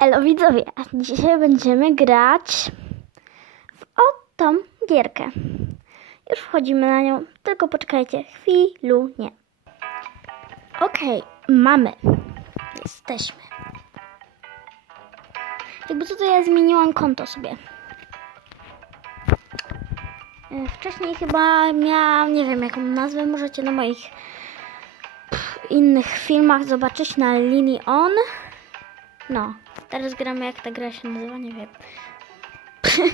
Elo widzowie, dzisiaj będziemy grać w o tą gierkę. Już wchodzimy na nią, tylko poczekajcie chwilę. Okej, mamy. Jesteśmy. Jakby co to ja zmieniłam konto sobie. E, Wcześniej chyba miałam, nie wiem jaką nazwę, możecie na moich innych filmach zobaczyć na linii on. No, teraz gramy jak ta gra się nazywa, nie wiem.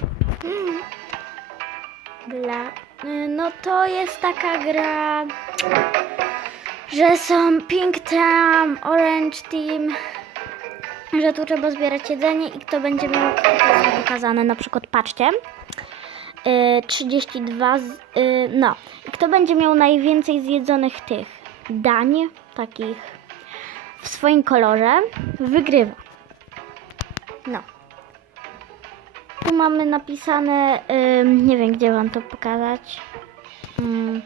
Bla. Y, No to jest taka gra, że są Pink Team, Orange Team, że tu trzeba zbierać jedzenie i kto będzie miał pokazane, na przykład patrzcie. Y, 32, z, y, no. I kto będzie miał najwięcej zjedzonych tych dań, takich w swoim kolorze, wygrywa. No. Tu mamy napisane, nie wiem gdzie wam to pokazać. Ym,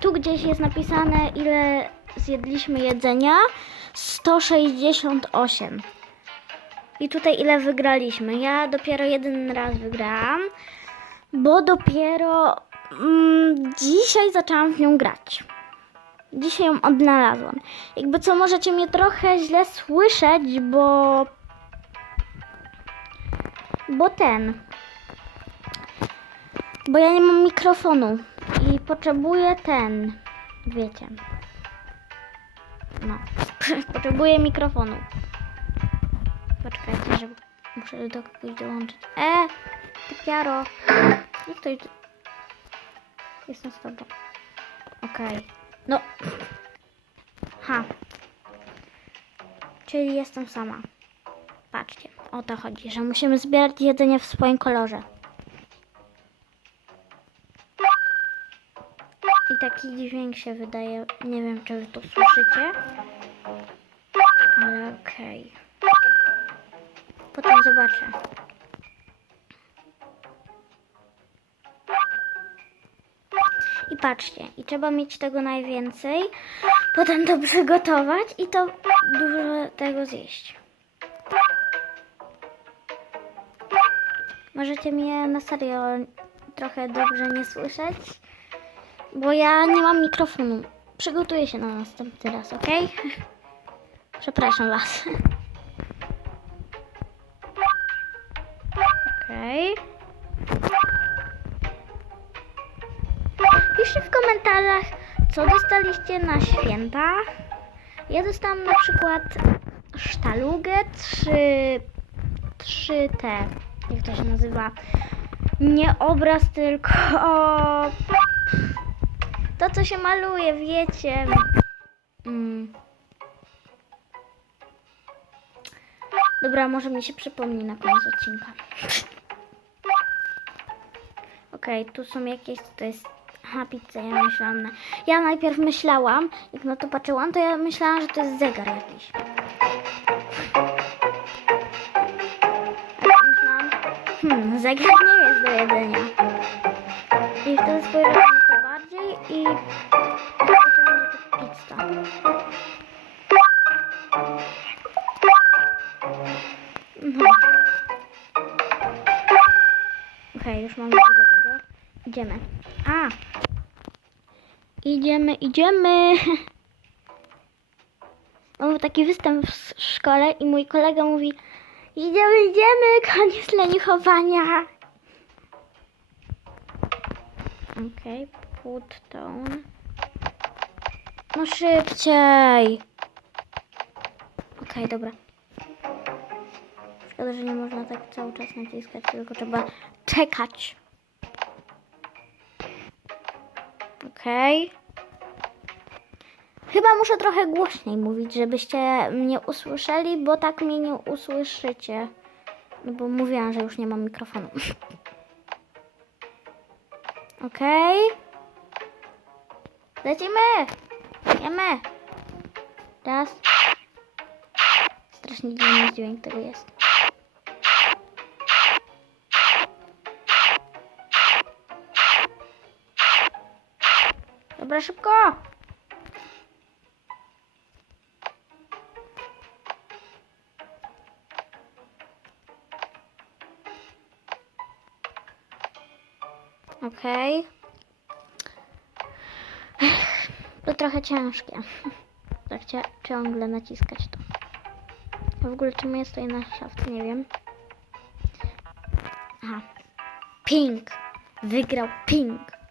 tu gdzieś jest napisane ile zjedliśmy jedzenia. 168. I tutaj ile wygraliśmy. Ja dopiero jeden raz wygrałam, bo dopiero mm, dzisiaj zaczęłam w nią grać. Dzisiaj ją odnalazłam. Jakby co, możecie mnie trochę źle słyszeć, bo. Bo ten. Bo ja nie mam mikrofonu i potrzebuję ten. Wiecie. No. Potrzebuję mikrofonu. Poczekajcie, żeby. Muszę do kogoś dołączyć. E! Ty piaro. Ktoś. Jestem z tobą. Okej. No. Ha. Czyli jestem sama. Patrzcie, o to chodzi, że musimy zbierać jedzenie w swoim kolorze. I taki dźwięk się wydaje. Nie wiem, czy wy to słyszycie. Ale okej. Potem zobaczę. I patrzcie, i trzeba mieć tego najwięcej, potem to przygotować i to dużo tego zjeść. Możecie mnie na serio trochę dobrze nie słyszeć, bo ja nie mam mikrofonu. Przygotuję się na następny raz, ok? Przepraszam Was. Okej. Piszcie w komentarzach, co dostaliście na święta. Ja dostałam na przykład sztalugę, trzy, trzy te, jak to się nazywa, nie obraz, tylko to, co się maluje, wiecie. Mm. Dobra, może mi się przypomni na koniec odcinka. Okej, tu są jakieś, to jest Aha, pizza, ja myślałam na... Ja najpierw myślałam, jak na to patrzyłam, to ja myślałam, że to jest zegar jakiś. Hmm, zegar nie jest do jedzenia. I wtedy spojrzałam na to bardziej i zobaczyłam, że to pizza. No. Okej, już mam dużo tego. Idziemy. A! Idziemy, idziemy! Mam taki występ w szkole i mój kolega mówi Idziemy, idziemy! Koniec leniuchowania! Okej, okay, put tone. No szybciej! Okej, dobra. Szkoda, że nie można tak cały czas naciskać, tylko trzeba czekać. Okej. Chyba muszę trochę głośniej mówić, żebyście mnie usłyszeli, bo tak mnie nie usłyszycie. No bo mówiłam, że już nie mam mikrofonu. Okej. Lecimy! Jemy! Raz. Strasznie dziwny dźwięk tego jest. Dobra, szybko! Okej. Ech, To trochę ciężkie. Tak ciągle naciskać to. A w ogóle czemu jest to na szafce? Nie wiem. Aha. Pink. Wygrał Pink.